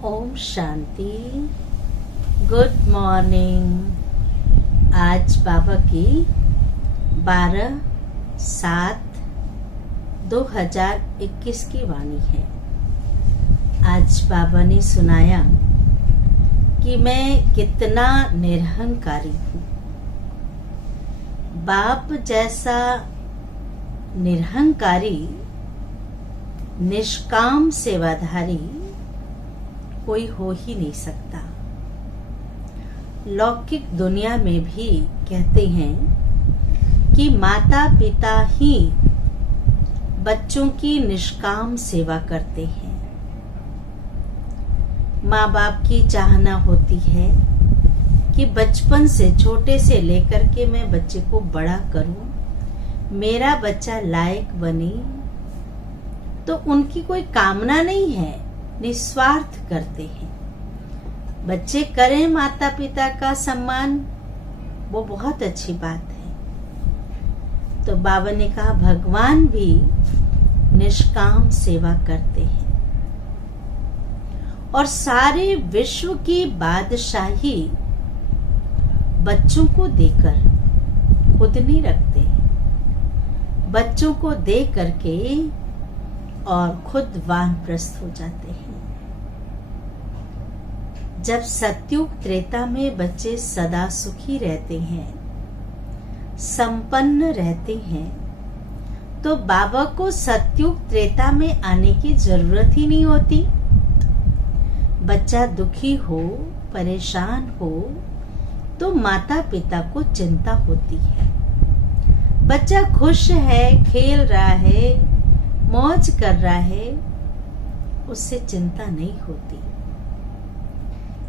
Om Shanti. Good morning. आज बाबा की 12/7/2021 की वाणी है। आज बाबा ने सुनाया कि मैं कितना निरहंकारी हूँ। बाप जैसा निरहंकारी निष्काम सेवाधारी कोई हो ही नहीं सकता। लौकिक दुनिया में भी कहते हैं कि माता पिता ही बच्चों की निष्काम सेवा करते हैं। माँ बाप की चाहना होती है कि बचपन से, छोटे से लेकर के मैं बच्चे को बड़ा करूं, मेरा बच्चा लायक बने। तो उनकी कोई कामना नहीं है, निस्वार्थ करते हैं। बच्चे करें माता पिता का सम्मान, वो बहुत अच्छी बात है। तो बाबा ने कहा भगवान भी निष्काम सेवा करते हैं और सारे विश्व की बादशाही बच्चों को देकर खुद नहीं रखते, बच्चों को दे करके और खुद वानप्रस्थ हो जाते हैं। जब सतयुग त्रेता में बच्चे सदा सुखी रहते हैं, संपन्न रहते हैं, तो बाबा को सतयुग त्रेता में आने की जरूरत ही नहीं होती। बच्चा दुखी हो, परेशान हो तो माता पिता को चिंता होती है। बच्चा खुश है, खेल रहा है, मौज कर रहा है, उससे चिंता नहीं होती।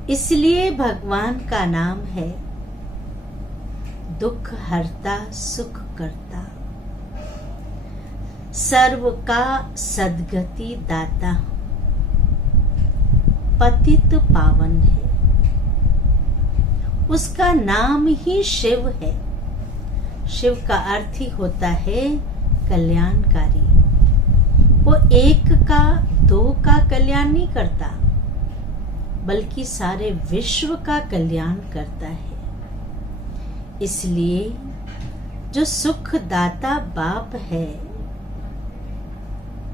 इसलिए भगवान का नाम है दुख हरता सुख करता, सर्व का सद्गति दाता, पतित पावन है। उसका नाम ही शिव है। शिव का अर्थ ही होता है कल्याणकारी। वो एक का, दो का कल्याण नहीं करता, बल्कि सारे विश्व का कल्याण करता है। इसलिए जो सुखदाता बाप है,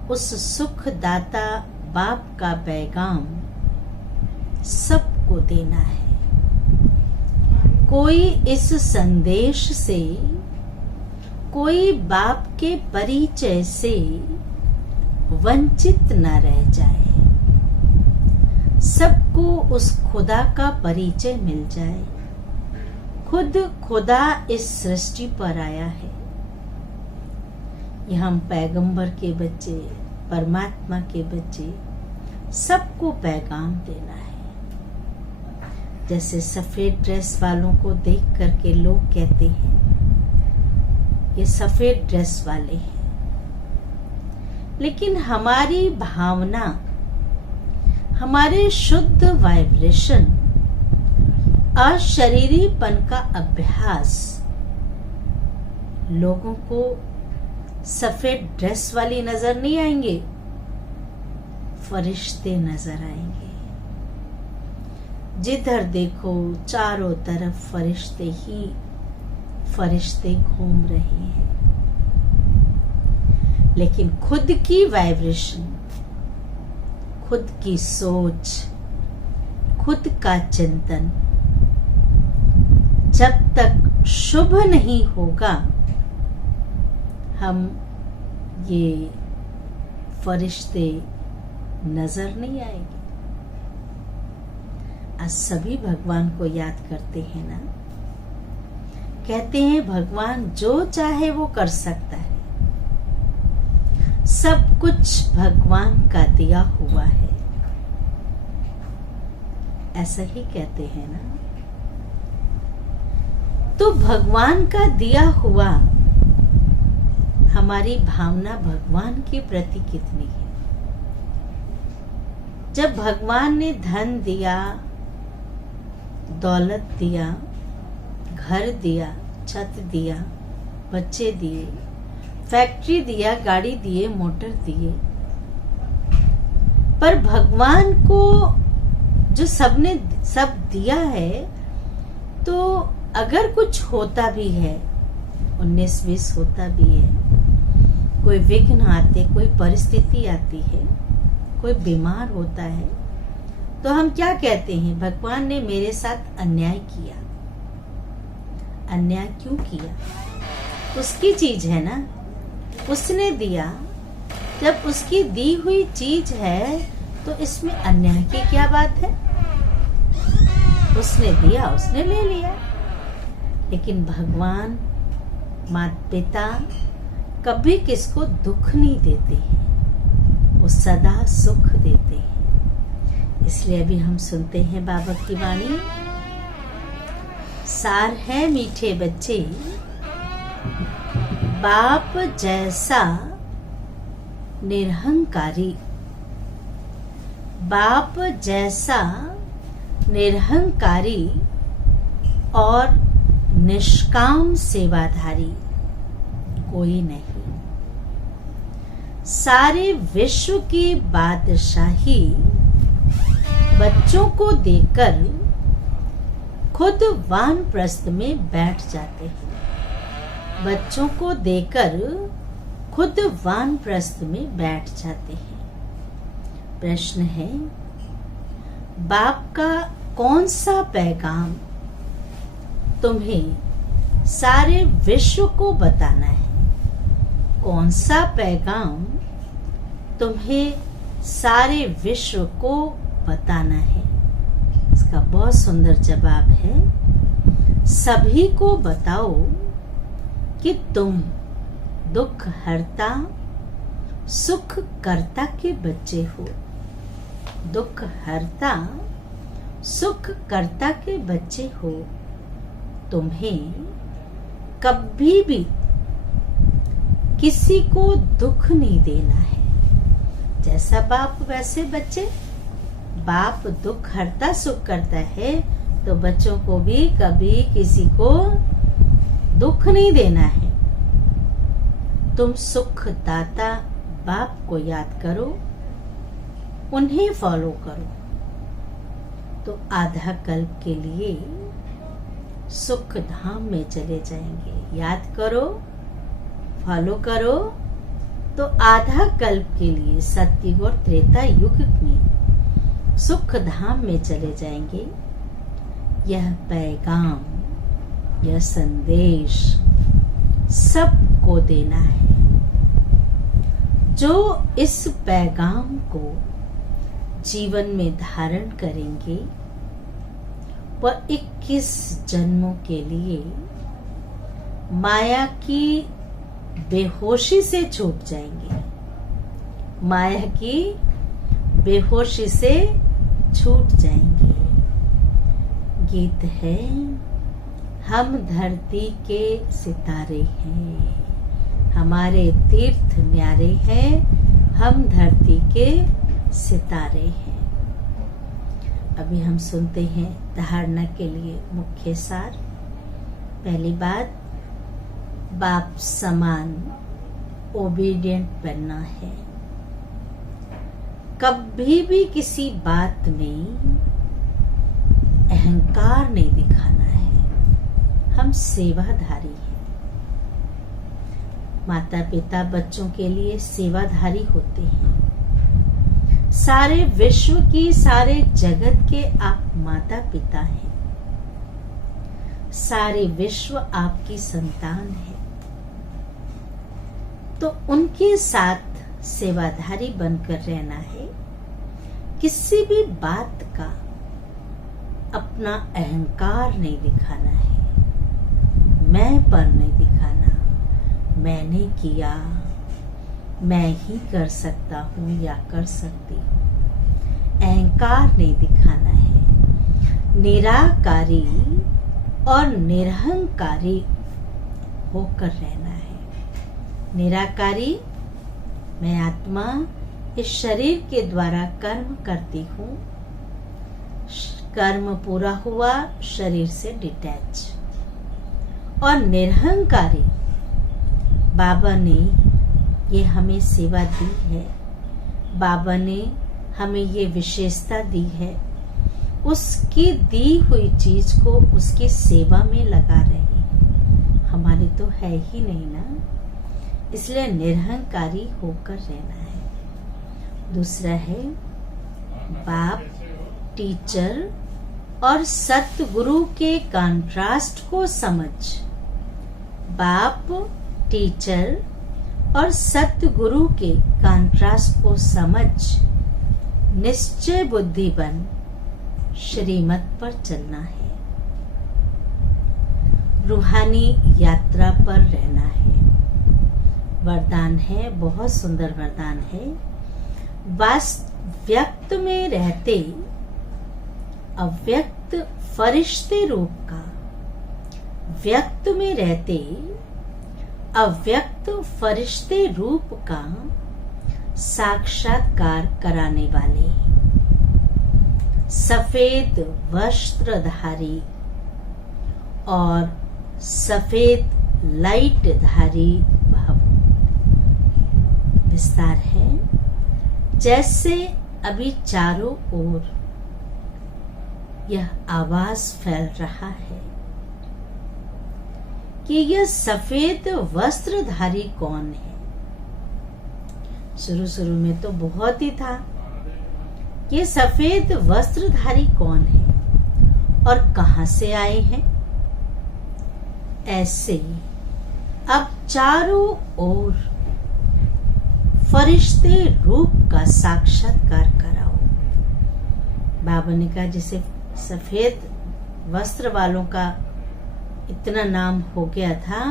उस सुखदाता बाप का पैगाम सबको देना है। कोई इस संदेश से, कोई बाप के परिचय से वंचित न रह जाए। सबको उस खुदा का परिचय मिल जाए। खुद खुदा इस सृष्टि पर आया है। ये हम पैगंबर के बच्चे, परमात्मा के बच्चे, सबको पैगाम देना है। जैसे सफेद ड्रेस वालों को देख करके लोग कहते हैं ये सफेद ड्रेस वाले हैं, लेकिन हमारी भावना, हमारे शुद्ध वाइब्रेशन, अशरीरीपन का अभ्यास लोगों को सफेद ड्रेस वाली नजर नहीं आएंगे, फरिश्ते नजर आएंगे। जिधर देखो चारों तरफ फरिश्ते ही फरिश्ते घूम रहे हैं। लेकिन खुद की वाइब्रेशन, खुद की सोच, खुद का चिंतन जब तक शुभ नहीं होगा, हम ये फरिश्ते नजर नहीं आएंगे। आज सभी भगवान को याद करते हैं ना। कहते हैं भगवान जो चाहे वो कर सकता है, सब कुछ भगवान का दिया हुआ है, ऐसा ही कहते हैं ना। तो भगवान का दिया हुआ, हमारी भावना भगवान के प्रति कितनी है। जब भगवान ने धन दिया, दौलत दिया, घर दिया, छत दिया, बच्चे दिए, फैक्ट्री दिया, गाड़ी दिए, मोटर दिए, पर भगवान को जो सबने सब दिया है, तो अगर कुछ होता भी है, 19-20 होता भी है, कोई विघ्न आते, कोई परिस्थिति आती है, कोई बीमार होता है, तो हम क्या कहते हैं? भगवान ने मेरे साथ अन्याय किया। अन्याय क्यों किया? उसकी चीज है ना, उसने दिया। जब उसकी दी हुई चीज है तो इसमें अन्याय की क्या बात है? उसने दिया, उसने ले लिया। लेकिन भगवान, माता पिता कभी किसको दुख नहीं देते हैं, वो सदा सुख देते हैं। इसलिए अभी हम सुनते हैं बाबा की वाणी। सार है मीठे बच्चे, बाप जैसा निरहंकारी। बाप जैसा निरहंकारी और निष्काम सेवाधारी कोई नहीं। सारे विश्व की बादशाही बच्चों को देकर खुद वानप्रस्थ में बैठ जाते हैं। बच्चों को देकर खुद वानप्रस्थ में बैठ जाते हैं। प्रश्न है, बाप का कौन सा पैगाम तुम्हें सारे विश्व को बताना है? कौन सा पैगाम तुम्हें सारे विश्व को बताना है? इसका बहुत सुंदर जवाब है, सभी को बताओ कि तुम दुख हरता सुख करता के बच्चे हो। दुख हरता सुख करता के बच्चे हो। तुम्हें कभी भी किसी को दुख नहीं देना है। जैसा बाप वैसे बच्चे। बाप दुख हरता सुख करता है, तो बच्चों को भी कभी किसी को दुख नहीं देना है। तुम सुख दाता बाप को याद करो, उन्हें फॉलो करो, तो आधा कल्प के लिए सुख धाम में चले जाएंगे। याद करो, फॉलो करो, तो आधा कल्प के लिए सतयुग और त्रेता युग में सुख धाम में चले जाएंगे। यह पैगाम, यह संदेश सबको देना है। जो इस पैगाम को जीवन में धारण करेंगे, वह 21 जन्मों के लिए माया की बेहोशी से छूट जाएंगे। माया की बेहोशी से छूट जाएंगे। गीत है, हम धरती के सितारे हैं, हमारे तीर्थ न्यारे हैं, हम धरती के सितारे हैं। अभी हम सुनते हैं धारणा के लिए मुख्य सार। पहली बात, बाप समान ओबीडिएंट बनना है। कभी भी किसी बात में अहंकार नहीं दिखाना है। हम सेवाधारी हैं। माता पिता बच्चों के लिए सेवाधारी होते हैं। सारे विश्व की, सारे जगत के आप माता पिता हैं। सारे विश्व आपकी संतान है, तो उनके साथ सेवाधारी बनकर रहना है। किसी भी बात का अपना अहंकार नहीं दिखाना है। मैं पर नहीं दिखाना, मैंने किया, मैं ही कर सकता हूँ या कर सकती। अहंकार नहीं दिखाना है। निराकारी और निरहंकारी होकर रहना है। निराकारी, मैं आत्मा इस शरीर के द्वारा कर्म करती हूँ। कर्म पूरा हुआ, शरीर से डिटैच। और निरहंकारी, बाबा ने ये हमें सेवा दी है, बाबा ने हमें ये विशेषता दी है, उसकी दी हुई चीज को उसकी सेवा में लगा रहे हैं। हमारी तो है ही नहीं ना, इसलिए निरहंकारी होकर रहना है। दूसरा है बाप, टीचर और सतगुरु के कंट्रास्ट को समझ। बाप, टीचर और सतगुरु के कंट्रास्ट को समझ निश्चय बुद्धि बन श्रीमत पर चलना है। रूहानी यात्रा पर रहना है। वरदान है, बहुत सुंदर वरदान है। व्यक्त में रहते अव्यक्त फरिश्ते रूप का, व्यक्त में रहते अव्यक्त फरिश्ते रूप का साक्षात्कार कराने वाले सफेद वस्त्रधारी और सफेद लाइट धारी भव। विस्तार है, जैसे अभी चारों ओर यह आवाज फैल रहा है कि यह सफेद वस्त्रधारी कौन है। शुरू में तो बहुत ही था, ये सफेद वस्त्रधारी कौन है और कहां से आए हैं। ऐसे अब चारों ओर फरिश्ते रूप का साक्षात्कार कराओ। बाबा ने कहा जिसे सफेद वस्त्र वालों का इतना नाम हो गया था,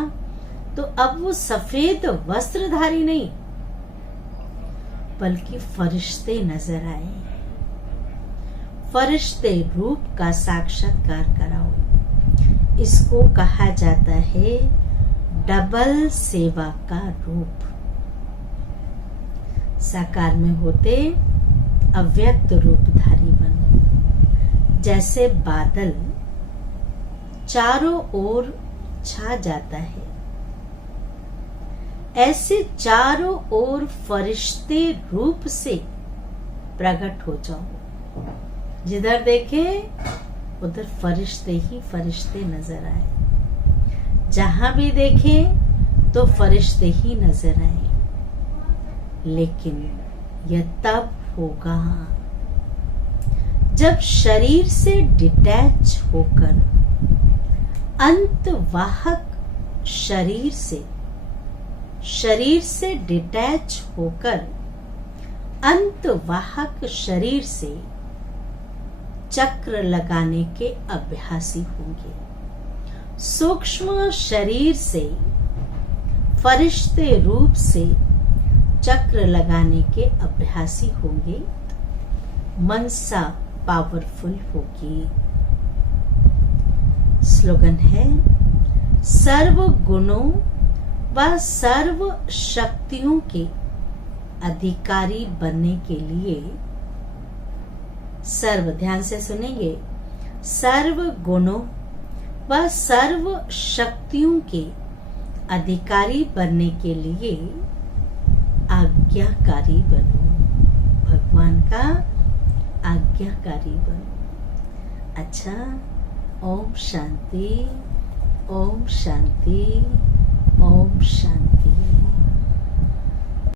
तो अब वो सफेद वस्त्रधारी नहीं बल्कि फरिश्ते नजर आए। फरिश्ते रूप का साक्षात्कार कराओ। इसको कहा जाता है डबल सेवा का रूप। साकार में होते अव्यक्त रूपधारी बनो। जैसे बादल चारों ओर छा जाता है, ऐसे चारों ओर फरिश्ते रूप से प्रकट हो जाओ। जिधर देखें उधर फरिश्ते ही फरिश्ते नजर आए, जहां भी देखें तो फरिश्ते ही नजर आए। लेकिन यह तब होगा जब शरीर से डिटैच होकर अंतवाहक शरीर से डिटैच होकर अंतवाहक शरीर से चक्र लगाने के अभ्यासी होंगे। सूक्ष्म शरीर से फरिश्ते रूप से चक्र लगाने के अभ्यासी होंगे। मनसा पावरफुल होगी। स्लोगन है, सर्व गुणों व सर्व शक्तियों के अधिकारी बनने के लिए ध्यान से सुनेंगे, सर्व गुणों व सर्व शक्तियों के अधिकारी बनने के लिए आज्ञाकारी बनो। भगवान का आज्ञाकारी बनो। अच्छा, ओम शांति, ओम शांति, ओम शांति।